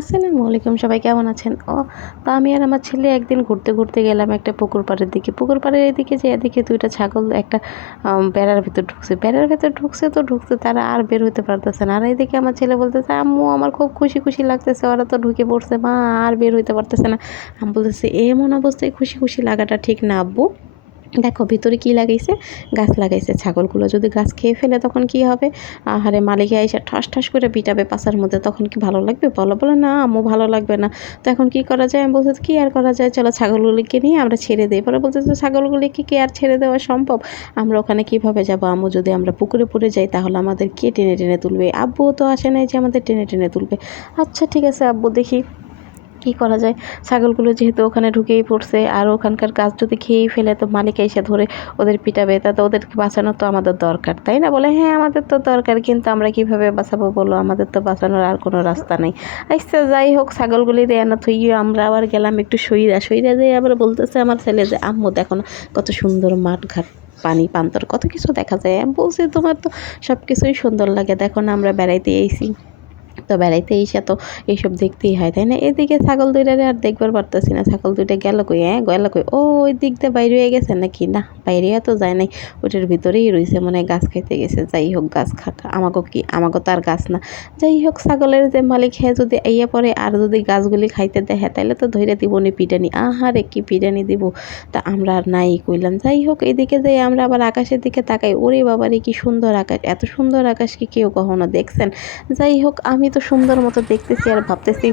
আসসালামু আলাইকুম, সবাই কেমন আছেন? ও, তো আমি আর আমার ছেলে একদিন ঘুরতে ঘুরতে গেলাম একটা পুকুর পাড়ের দিকে। পুকুর পাড়ের এদিকে যে এদিকে দুইটা ছাগল একটা বেড়ার ভিতর ঢুকছে। বেড়ার ভিতর ঢুকছে তো ঢুকছে, তারা আর বের হতে পারতেছে না। আর এদিকে আমার ছেলে বলতেছে, আম্মু, আমার খুব খুশি খুশি লাগতেছে, ওরা তো ঢুকে পড়ছে, মা, আর বের হইতে পারতেছে না। আমি বলতেছি, এমন অবস্থায় খুশি খুশি লাগাটা ঠিক না, আব্বু। দেখো ভিতরে কি লাগাইছে? গাছ লাগাইছে। ছাগলগুলো যদি গাছ খেয়ে ফেলে তখন কি হবে? আহারে মালিকে এসে ঠাস ঠাস করে পিটাবে পাশার মধ্যে। তখন কি ভালো লাগবে? বলো, বলে, না, আম্মু ভালো লাগবে না। তো এখন কি করা যায়? আমি বলতে কি আর করা যায়? চলো ছাগলগুলিকে নিয়ে আমরা ছেড়ে দিই। পরে বলতে ছাগলগুলিকে কি আর ছেড়ে দেওয়া সম্ভব? আমরা ওখানে কীভাবে যাব? আম্মু, যদি আমরা পুকুরে পড়ে যাই তাহলে আমাদের কে টেনে টেনে তুলবে। আব্বুও তো আসে নাই যে আমাদের টেনে টেনে তুলবে। আচ্ছা ঠিক আছে, আব্বু, দেখি। কী করা যায়? ছাগলগুলো যেহেতু ওখানে ঢুকেই পড়ছে, আর ওখানকার গাছ যদি খেয়েই ফেলে, তো মালিক এসে ধরে ওদের পিটাবে। তাতে ওদেরকে বাঁচানো তো আমাদের দরকার, তাই না? বলে হ্যাঁ আমাদের তো দরকার, কিন্তু আমরা কীভাবে বাঁচাবো বলো? আমাদের তো বাঁচানোর আর কোনো রাস্তা নেই। আচ্ছা যাই হোক, ছাগলগুলি রেয়ানো থইয়ে, আমরা আবার গেলাম একটু সইরা। সইরা যেয়ে আবার বলতেছে আমার ছেলে যে, আম্মু, দেখো না, কত সুন্দর মাঠ, ঘাট, পানি, পান্তর, কত কিছু দেখা যায়। বলছি, তোমার তো সব কিছুই সুন্দর লাগে, দেখো না, আমরা বেড়াইতে এসেছি। তো বেড়াইতে এসে তো এইসব দেখতেই হয়, তাই না? এদিকে ছাগল দুইটারে আর দেখবার পারতেছি না, ছাগল দুইটা গেল কই হ্যাঁ? গেল কই? ও, ওই দিক দিয়ে বাইরে হয়ে গেছে নাকি? না, বাইরে তো যায় নাই ওটার ভিতরেই রয়েছে মানে গাছ খাইতে গেছে। যাই হোক, গাছ খাক আমাকে কি আমাকে তো আর গাছ না। যাই হোক, ছাগলের যে মালিক হ্যাঁ যদি আইয়া পরে আর যদি গাছগুলি খাইতে দেখে তাহলে তো ধরে দিব নি পিটানি। আহারে, কি পিটানি দিব? তা আমরা আর নাই কইলাম। যাই হোক, এদিকে যাই, আমরা আবার আকাশের দিকে তাকাই। ওরে বাবারে, কি সুন্দর আকাশ, এত সুন্দর আকাশ কি কেউ কখনো দেখছেন? যাই হোক, আমি তো সুন্দর মতো দেখতেছি আর ভাবতেছি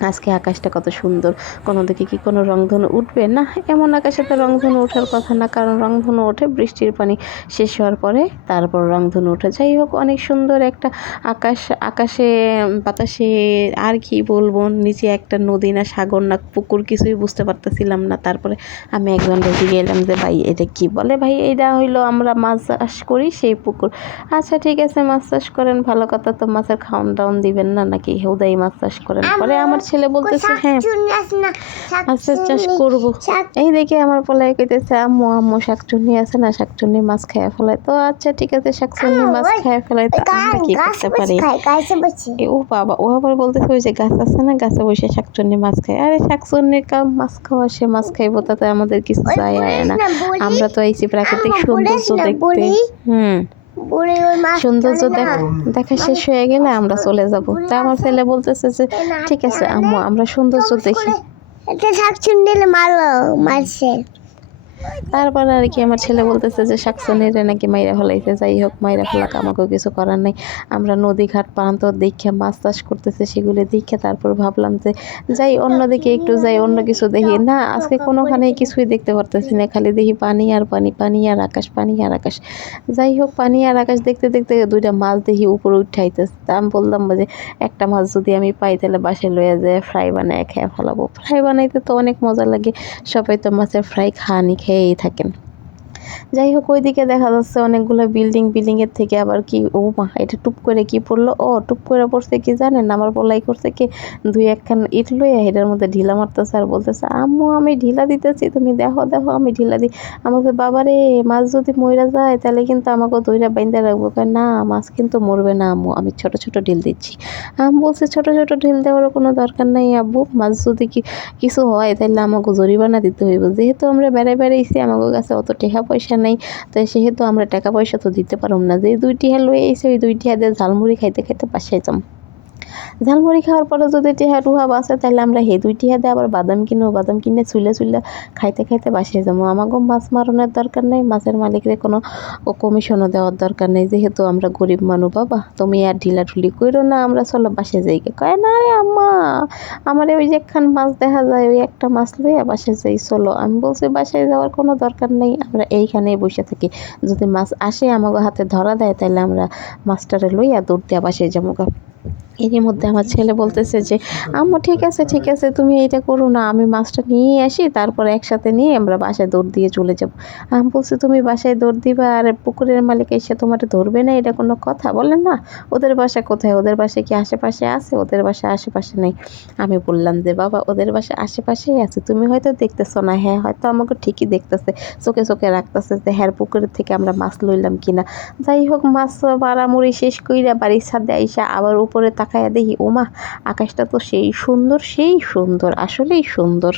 আজকে আকাশটা কত সুন্দর। কোনো দিকে কি কোনো রংধনু উঠবে? না এমন আকাশে তো রংধনু ওঠার কথা না কারণ রংধনু ওঠে বৃষ্টির পানি শেষ হওয়ার পরে তারপর রংধনু ওঠে। যাই হোক অনেক সুন্দর একটা আকাশ আকাশে বাতাসে আর কি বলব নিচে একটা নদী না সাগর না পুকুর কিছুই বুঝতে পারতেছিলাম না। তারপরে আমি একজন রেখে গেলাম যে ভাই এটা কি বলে? ভাই এটা হইল আমরা মাছ চাষ করি সেই পুকুর। আচ্ছা ঠিক আছে মাছ চাষ করেন ভালো কথা। তো মাছের খাওয়ান দাওয়ান দিবেন না নাকি হেউদাই মাছ চাষ করেন? পরে আমার ছেলে বলতেছে হ্যাঁ মাছের চাষ করব। এই দেখে আমার পোলাই কইতেছে আম্মু আম্মু শাকচুন্নি আছে না? শাকচুন্নি মাছ খাইয়া ফেলায়। তো আচ্ছা ঠিক আছে শাকচুন্নি মাছ খাইয়া ফেলায় তো আমরা কি করতে পারি? ও বাবা ও আবার বলতেছে ওই যে গাছ আছে না গাছে বসে শাকচুন্নি মাছ খায়। আরে শাকচুন্নির কাম মাছ খাওয়া সে মাছ খাইবো তাতে আমাদের কিছু যায় আয় না। আমরা তো আইছি প্রাকৃতিক সৌন্দর্য দেখতে। হুম। সৌন্দর্য দেখ- দেখা শেষ হয়ে গেলে আমরা চলে যাব। তা আমার ছেলে বলতেছে যে ঠিক আছে আম্মু আমরা সৌন্দর্য দেখি। এটা শাকচুন্ডিলে মারো মারছে। তারপর আর কি আমার ছেলে বলতেছে যে শাকসনিরে নাকি মাইরা ফেলাইছে যাই হোক মাইরা ফেলাক, আমাকেও কিছু করার নাই। আমরা নদী ঘাট প্রান্ত দেখে মাছ চাষ করতেছে সেগুলো দেখে তারপর ভাবলাম যে যাই, অন্যদিকে একটু যাই, অন্য কিছু দেখি। না, আজকে কোনোখানেই কিছুই দেখতে পারতেছি না, খালি দেখি পানি আর পানি পানি আর আকাশ, পানি আর আকাশ। যাই হোক পানি আর আকাশ দেখতে দেখতে দুইটা মাছ দেখি উপরে উঠাইতেছে তা আমি বললাম যে একটা মাছ যদি আমি পাই তাহলে বাসায় লইয়া যায় ফ্রাই বানায় খেয়ে ফেলাবো। ফ্রাই বানাইতে তো অনেক মজা লাগে, সবাই তো মাছের ফ্রাই খানি খেয়েই থাকেন। যাই হোক ওইদিকে দেখা যাচ্ছে অনেকগুলো বিল্ডিং বিল্ডিং এর থেকে আবার কি ও মা এটা টুপ করে কি পড়ল? ও টুপ করে পড়ছে কি জানেন? আমার বলাই করছে কি? দুই একখান ইট লইয়া এটার মধ্যে ঢিলা মারতেছে আর বলতেছে আম্মু আমি ঢিলা দিতেছি তুমি দেখো দেখো আমি ঢিলা দিই আমাকে বাবারে মাছ যদি মইরা যায় তাহলে কিন্তু আমাকে দইরা বাইন্দা রাখব। কয়, না মাছ কিন্তু মরবে না আম্মু আমি ছোট ছোট ঢিল দিচ্ছি। আমি বলছি ছোট ছোট ঢিল দেওয়ার কোনো দরকার নাই আব্বু মাছ যদি কি কিছু হয় তাহলে আমাকে জরিমানা দিতে হইব। যেহেতু আমরা বেড়াই বেড়াইছি আমাকে কাছে অত টাকা পয়সা নেই। তো সেহেতু আমরা টাকা পয়সা তো দিতে পারব না। যে দুইটি হ্যাঁ লয়ে এসে ওই দুইটি হাতে ঝালমুড়ি খাইতে খাইতে বাসায় যাম। ঝালমুড়ি খাওয়ার পরে যদি টিহা টুহা বাসে, তাহলে আমরা হে দুই টিহা দিয়ে আবার বাদাম কিনবো, বাদাম কিনে চুলে চুলে খাইতে খাইতে বাসায় যাব আমাকেও মাছ মারণের দরকার নেই, মাছের মালিকরে কোনো কমিশনও দেওয়ার দরকার নেই যেহেতু আমরা গরিব মানুষ বাবা, তুমি আর ঢিলাঢুলি করো না, আমরা চলো বাসে যাই। কয়, না রে আম্মা, আমার ওই যে একখান মাছ দেখা যায়, ওই একটা মাছ লইয়া বাসে যাই, চলো আমি বলছি, বাসায় যাওয়ার কোনো দরকার নেই, আমরা এইখানেই বসে থাকি যদি মাছ আসে আমাকে হাতে ধরা দেয়, তাহলে আমরা মাছটারে লইয়া দৌড় দিয়া বাসায় যাব। এরই মধ্যে আমার ছেলে বলতেছে যে, আম্মু, ঠিক আছে ঠিক আছে, তুমি এইটা করো না, আমি মাছটা নিয়ে আসি, তারপর একসাথে নিয়ে আমরা বাসায় দৌড় দিয়ে চলে যাব। আমি বলছি, তুমি বাসায় দৌড় দিবা, আর পুকুরের মালিক এসে তোমার ধরবে না, এটা কোনো কথা? বলেন না, ওদের বাসা কোথায়? ওদের বাসায় কি আশেপাশে আছে? ওদের বাসা আশেপাশে নেই। আমি বললাম যে বাবা, ওদের বাসা আশেপাশেই আছে, তুমি হয়তো দেখতেছো না। হ্যাঁ হয়তো আমাকে ঠিকই দেখতেছে, চোখে চোখে রাখতেছে যে হ্যাঁ পুকুরের থেকে আমরা মাছ লইলাম কিনা। যাই হোক, মাছ মারামুড়ি শেষ কইরা বাড়ির ছাদে আইসা আবার উপরে তাক তাকায়া দেখি ওমা আকাশটা তো সেই সুন্দর সেই সুন্দর আসলেই সুন্দর।